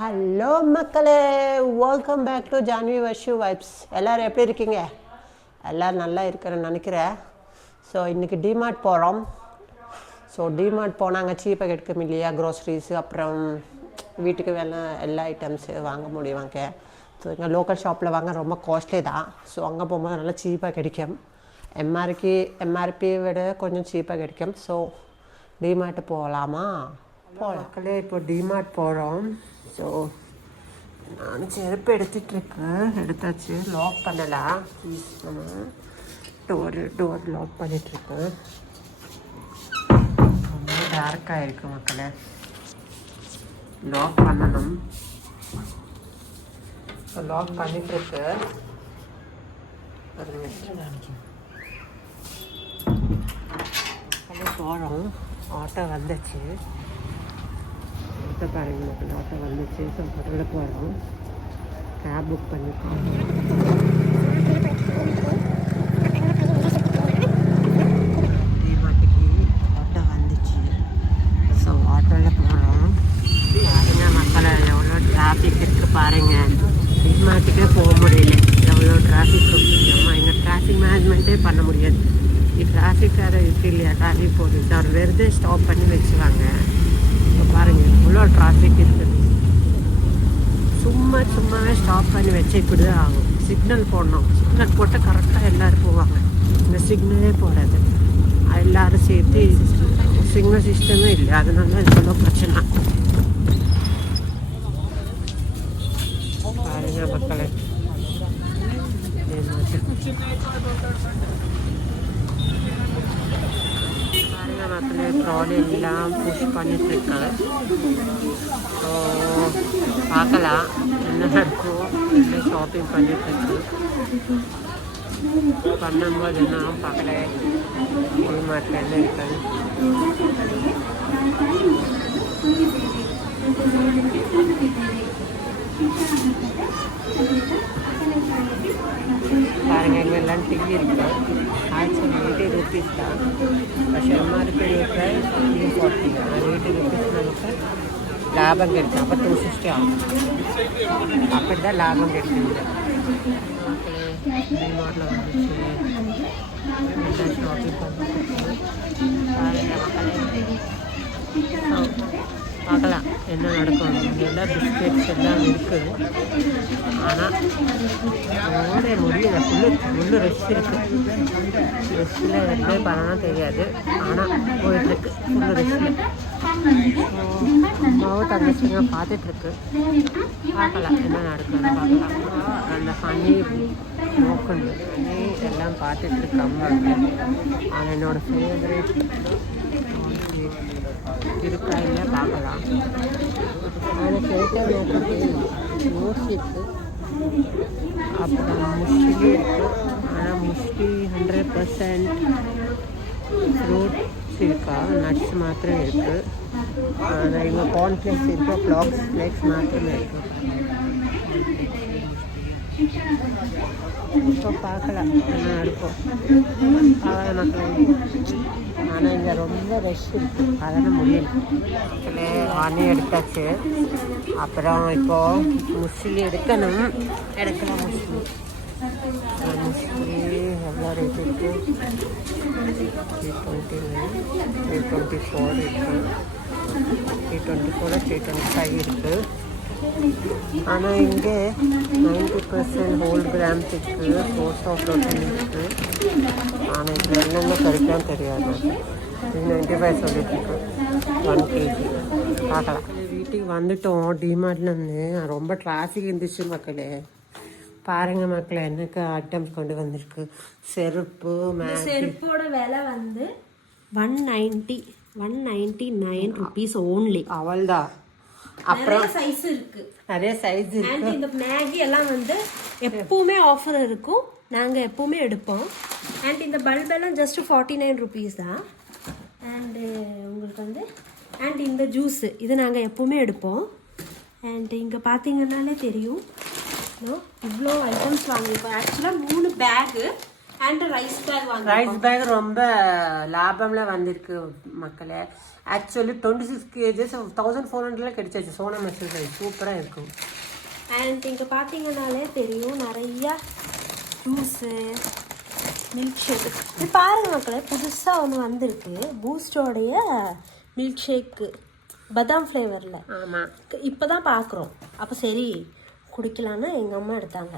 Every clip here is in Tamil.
ஹலோ மக்களே, welcome back to Janvi Varshu vibes. எல்லோரும் எப்படி இருக்கீங்க? எல்லோரும் நல்லா இருக்கிறேன்னு நினைக்கிறேன். ஸோ இன்றைக்கி டிமார்ட் போகிறோம். ஸோ டிமார்ட் போனால் அங்கே சீப்பாக கிடைக்கும் இல்லையா, க்ரோசரிஸு, அப்புறம் வீட்டுக்கு வேணும் எல்லா ஐட்டம்ஸு வாங்க முடியுவாங்க. ஸோ இங்கே லோக்கல் ஷாப்பில் வாங்க ரொம்ப காஸ்ட்லி தான். ஸோ அங்கே போகும்போது நல்லா சீப்பாக கிடைக்கும். எம்ஆர்பி விட கொஞ்சம் சீப்பாக கிடைக்கும். ஸோ டிமார்ட் போகலாமா? போகலாம் மக்களே. இப்போ டிமார்ட் போகிறோம். ஸோ நான் செருப்பு எடுத்தாச்சு. லாக் பண்ணலாம். டோர் லாக் பண்ணிகிட்ருக்கேன். ரொம்ப டார்க்காக இருக்குது மக்களே. லாக் பண்ணணும். ஸோ லாக் பண்ணிகிட்ருக்கு. போகிறோம். ஆட்டோ வந்துச்சு. ஆட்டோ பாருங்க மக்கள், ஆட்டோ வந்துச்சு. ஸோ முதல்ல போகிறோம். கேப் புக் பண்ணியிருக்கோம். டிமார்ட்டுக்கு ஆட்டோ வந்துச்சு. ஸோ ஆட்டோவில் போகிறோம். பாருங்க மக்களை, எவ்வளோ டிராஃபிக் இருக்குது பாருங்கள். டிமார்ட்டுக்கே போக முடியல, எவ்வளோ டிராஃபிக் இருக்குது. நம்ம இங்கே டிராஃபிக் மேனேஜ்மெண்ட்டே பண்ண முடியாது. டிராஃபிக் வேறு இருக்குது இல்லையா, டிராஃபிக் போலீஸ் அவர் வெறுതെ ஸ்டாப் பண்ணி வச்சுவாங்க. இப்போ பாருங்கள் எவ்வளோ டிராஃபிக் இருக்குது. சும்மாவே ஸ்டாப் பண்ணி வச்சு இப்படி தான் ஆகும். சிக்னல் போடணும். சிக்னல் போட்டு கரெக்டாக எல்லோரும் போவாங்க. இந்த சிக்னலே போடாது. எல்லோரும் சேர்த்து சிக்னல் சிஸ்டமே இல்லை. அதனால இவ்வளோ பிரச்சனை. பாருங்க மக்களை, மக்களே ட்ராலி எல்லாம் புஷ் பண்ணிட்டுருக்கேன். ஸோ பார்க்கலாம் என்ன நடக்கும். என்ன ஷாப்பிங் பண்ணிட்டுருக்கு பண்ணும்போது என்ன பார்க்கல. டிமார்ட்டில் என்ன இருக்கு பாருங்கள். இங்கே எல்லாம் டிவி இருக்குது. ஆக்சுவலி 80 rupees தான். പക്ഷേ எம்ஆர்பி ரேட்டு 340. 80 rupees நமக்கு லாபம் கிடைக்கும். அப்போ 260 ஆகும். அப்படி தான் லாபம் கிடைக்குது. டிமார்ட்டில் வந்துச்சு. எல்லாம் ஷாப்பிங் பண்ணிட்டு பாருங்கள் மக்களே. பார்க்கலாம் என்ன நடக்கும். எல்லாம் பிஸ்கெட்ஸ் எல்லாம் இருக்குது. ஆனால் ஓட முடியல. ஃபுல்லு ரெஸ்ட் இருக்குது. ரெஸ்ட்டில் எப்படி பண்ணலாம் தெரியாது. ஆனால் போயிட்டுருக்கு ஃபுல்லு ரெஸ்ட்டில். அம்மாவும் தங்கச்சிங்க பார்த்துட்ருக்கு. பார்க்கலாம் என்ன நடக்குதுன்னு பார்க்கலாம். அந்த ஹனி நோக்குண்டு எல்லாம் பார்த்துட்ருக்கு அம்மாவுக்கு. ஆனால் என்னோடய ஃபேவரேட் இருக்கா இல்லை பார்க்கலாம். அதில் கேட்ட நோக்கு யோசிச்சு. அப்புறம் முஸ்லி இருக்குது. ஆனால் முஸ்லி 100% ஃப்ரூட்ஸ் இருக்கா, நட்ஸ் மாத்திரம் இருக்குது. ஆனால் இங்கே கார்ன்ஃப்ளேக்ஸ் இருக்குது, ஃப்ளேக்ஸ் மாத்திரமே இருக்குது. இப்போ பார்க்கலாம் என்ன இருக்கும். மக்கள் ஆனால் இங்கே ரொம்ப ரஷ் இருக்குது. அதெல்லாம் முடியல. ஆணி எடுத்தாச்சு. அப்புறம் இப்போது முஸ்லி எடுக்கலாம். முஸ்லி எவ்வளோ ரேட் இருக்குது? 329, 324 இருக்குது. 324, 325 இருக்குது. ஆனால் இங்கே 90% ஹோல் கிராம்ஸ் இருக்குது. சோர்ஸ் ஆஃப் ப்ரோட்டீன் இருக்குது. ஆனால் இது என்னென்ன கிடைக்கான்னு தெரியாது. இது 95 சொல்லிட்டுருக்கு 1 kg. பார்க்கலாம். வீட்டுக்கு வந்துட்டோம் டிமார்ட்லேருந்து. ரொம்ப டிராஃபிக் இருந்துச்சு மக்களே. பாருங்கள் மக்களே, எனக்கு ஐட்டம்ஸ் கொண்டு வந்திருக்கு. செருப்போட விலை வந்து 199 rupees ஓன்லி. அவள்தான். அப்புறம் நிறைய சைஸ் இருக்கு. இந்த மேகி எல்லாம் வந்து எப்பவுமே ஆஃபர் இருக்கும். நாங்கள் எப்பவுமே எடுப்போம். அண்ட் இந்த பல்ப் எல்லாம் ஜஸ்ட் 49 rupees தான். அண்டு உங்களுக்கு வந்து அண்ட் இந்த ஜூஸு இது நாங்கள் எப்பவுமே எடுப்போம். அண்ட் இங்கே பார்த்தீங்கன்னாலே தெரியும் இவ்வளோ ஐட்டம்ஸ் வாங்கியிருக்கோம். ஆக்சுவலாக 3 பேகு அண்ட் ரைஸ் பேக் வாங்க. ரைஸ் பேக் ரொம்ப லாபம்ல வந்திருக்கு மக்களே. ஆக்சுவலி 26 kgs 1400 கிடைச்சாச்சு. சோனா மசூரி சூப்பராக இருக்கும். அண்ட் இங்கே பார்த்தீங்கன்னாலே தெரியும் நிறையா ஜூஸு, மில்க் ஷேக்கு. இது பாருங்க மக்களே, புதுசாக ஒன்று வந்திருக்கு, பூஸ்டோடைய மில்க் ஷேக்கு பதாம் ஃப்ளேவரில். ஆமாம், இப்போ தான் பார்க்குறோம். அப்போ சரி குடிக்கலான்னு எங்கள் அம்மா எடுத்தாங்க.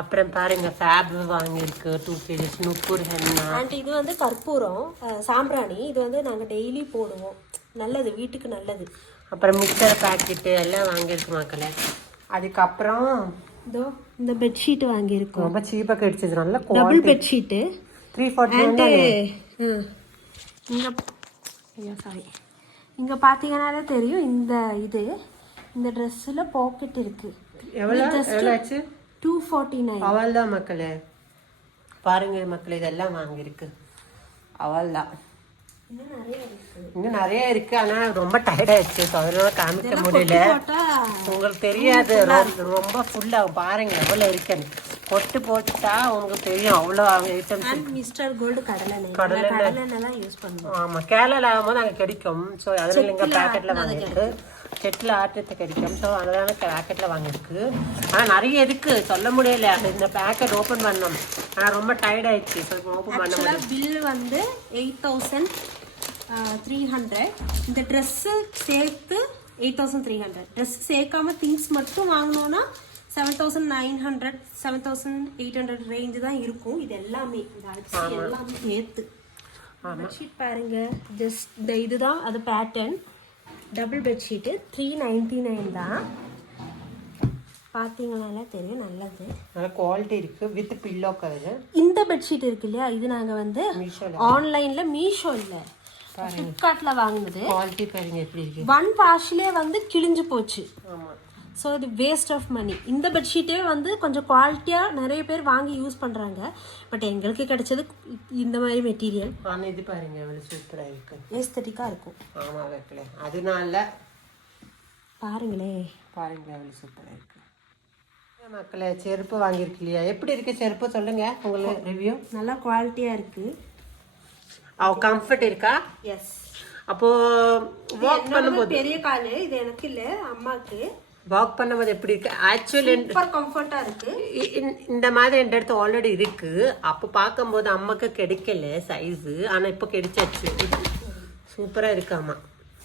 அப்புறம் பாருங்க ஃபேப் வாங்கியிருக்கு 2 kgs நுப்பூர் ஹென்னா. அண்ட் இது வந்து கற்பூரம் சாம்பிராணி. இது வந்து நாங்கள் டெய்லி போடுவோம், நல்லது, வீட்டுக்கு நல்லது. அப்புறம் மிக்சர் பேக்கெட்டு எல்லாம் வாங்கியிருக்கு மக்களே. அதுக்கப்புறம் இதோ இந்த பெட்ஷீட் வாங்கியிருக்கோம், ரொம்ப சீப்பாக கிடைச்சது, நல்ல டபுள் பெட்ஷீட்டு 340. இங்கே ஐயோ சாரி, இங்கே பார்த்தீங்கன்னாலே தெரியும் இந்த ட்ரெஸ்ஸில் பாக்கெட் இருக்குது. எவ்வளோ ஆச்சு? 249. அவள் தான் மக்களே, பாருங்க மக்களே, இதெல்லாம் வாங்கியிருக்கு. அவள் தான். இன்னும் நிறைய இருக்கு. ஆனா ரொம்ப டயர்ட் ஆயிடுச்சு, அதனால காமிக்க முடியல. உங்களுக்கு தெரியாது, ரொம்ப ஃபுல்லாகும். பாருங்க எவ்வளவு இருக்குன்னு. கொட்டு போட்டா உங்களுக்கு தெரியும் அவ்வளோ ஐட்டம்ஸ். மிஸ்டர் கோல்டு கடலெண்ணெய் யூஸ் பண்ணுவோம். ஆமா, கேரளால ஆகும்போது அங்கே கிடைக்கும். ஸோ அதில் இங்கே பேக்கெட்ல வாங்கியிருக்கு. செட்டில் ஆட்டத்தை கிடைக்கும். ஸோ அதனால பேக்கெட்ல வாங்கியிருக்கு. ஆனால் நிறைய இருக்கு, சொல்ல முடியல. இந்த பேக்கெட் ஓப்பன் பண்ணோம், ஆனால் ரொம்ப டயர்ட் ஆயிடுச்சு. ஸோ ஓப்பன் பண்ண முடியல. பில் வந்து 8300. இந்த ட்ரெஸ்ஸு சேர்த்து 8300. ட்ரெஸ் சேர்க்காம திங்ஸ் மட்டும் வாங்கினோன்னா 7900 7800 ரேஞ்சு தான் இருக்கும். இது எல்லாமே இந்த அரிசி எல்லாமே சேர்த்து. பெட்ஷீட் பாருங்க, ஜஸ்ட் இந்த இதுதான் அது பேட்டர்ன். டபுள் பெட்ஷீட்டு 399 தான். பார்த்தீங்கன்னாலே தெரியும், நல்லது, நல்ல குவாலிட்டி இருக்கு, வித் பில்லோ கவர். இந்த பெட்ஷீட் இருக்கு இல்லையா, இது நாங்கள் வந்து ஆன்லைனில் மீஷோ இல்லை ஃப்ளிப்கார்ட்டில் வாங்கினது. குவாலிட்டி பாருங்க எப்படி இருக்கு. 1 வாஷ்லேயே வந்து கிழிஞ்சு போச்சு. ஆமாம், ஸோ இது வேஸ்ட் ஆஃப் மணி. இந்த பெட்ஷீட்டே வந்து கொஞ்சம் குவாலிட்டியாக நிறைய பேர் வாங்கி யூஸ் பண்ணுறாங்க. பட் எங்களுக்கு கிடைச்சது இந்த மாதிரி மெட்டீரியல். ஆனால் இது பாருங்க எவ்வளோ சூப்பராக இருக்கு, ஏஸ்தட்டிக்காக இருக்கும். ஆமாம் வைக்கல, அதனால பாருங்களே, பாருங்க எவ்வளோ சூப்பராக இருக்கு. மக்களே, செருப்பு வாங்கியிருக்கு இல்லையா, எப்படி இருக்கு செருப்பு சொல்லுங்க உங்களுக்கு ரிவ்யூ. நல்லா குவாலிட்டியாக இருக்கு. கம்ஃபர்ட் இருக்கா? எஸ். அப்போ வாக் பண்ணும்போது பெரிய காலு, இது எனக்கு இல்லை, அம்மாவுக்கு. வாக் பண்ணும்போது எப்படி இருக்கு? ஆக்சுவலி சூப்பர் கம்ஃபர்ட்டாக இருக்கு. இந்த மாதிரி என் இடத்து ஆல்ரெடி இருக்கு. அப்போ பார்க்கும்போது அம்மாக்கு கிடைக்கல சைஸு, ஆனால் இப்போ கிடைச்சாச்சு. சூப்பராக இருக்காமா.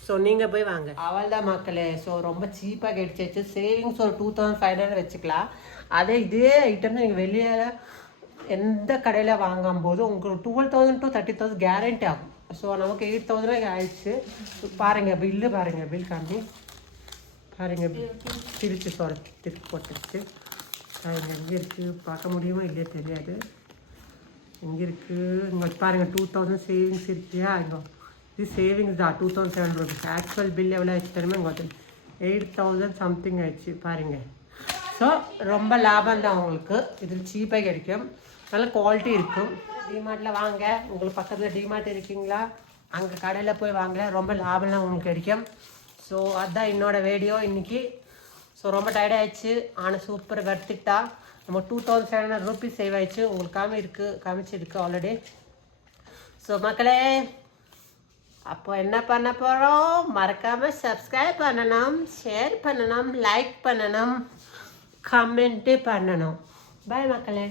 ஸோ நீங்கள் போய் வாங்க. அவள் தான் மக்களே. ஸோ ரொம்ப சீப்பாக கிடைச்சாச்சு. சேவிங்ஸ் ஒரு 2500 வச்சுக்கலாம். அதே இதே ஐட்டம் நீங்கள் வெளியே எந்த கடையில் வாங்கும்போது உங்களுக்கு 12,000 to 30,000 கேரண்டி ஆகும். ஸோ நமக்கு 8,000 ஆயிடுச்சு. பாருங்கள் பில்லு, பாருங்கள் பில் காமி, பாருங்கள் திருச்சி திருப்பி போட்டுருச்சு. பாருங்கள் எங்கே இருக்குது, பார்க்க முடியுமா இல்லையா தெரியாது. எங்கே இருக்குது இங்கே பாருங்கள், 2000 சேவிங்ஸ் இருக்கியா. இங்கே இது சேவிங்ஸ் தான் 2700 rupees. ஆக்சுவல் பில் எவ்வளோ ஆயிடுச்சு தெரியுமா, இங்கே 8,000 சம்திங் ஆயிடுச்சு பாருங்கள். ஸோ ரொம்ப லாபம் தான் உங்களுக்கு. இது சீப்பாக கிடைக்கும், நல்ல குவாலிட்டி இருக்கும். டிமார்ட்டில் வாங்க, உங்களுக்கு பக்கத்தில் டிமார்ட் இருக்கீங்களா, அங்கே கடையில் போய் வாங்க, ரொம்ப லாபம்லாம் உங்களுக்கு கிடைக்கும். ஸோ அதுதான் என்னோடய வீடியோ இன்றைக்கி. ஸோ ரொம்ப டயர்ட் ஆயிடுச்சு, ஆனால் சூப்பர் வர்த்திட்டா. நம்ம 2700 rupees சேவ் ஆயிடுச்சு. உங்களுக்கு காமிச்சிருக்கு ஆல்ரெடி. ஸோ மக்களே, அப்போ என்ன பண்ண போகிறோம், மறக்காமல் சப்ஸ்கிரைப் பண்ணணும், ஷேர் பண்ணணும், லைக் பண்ணணும், கமெண்ட்டு பண்ணணும். பாய் மக்களே.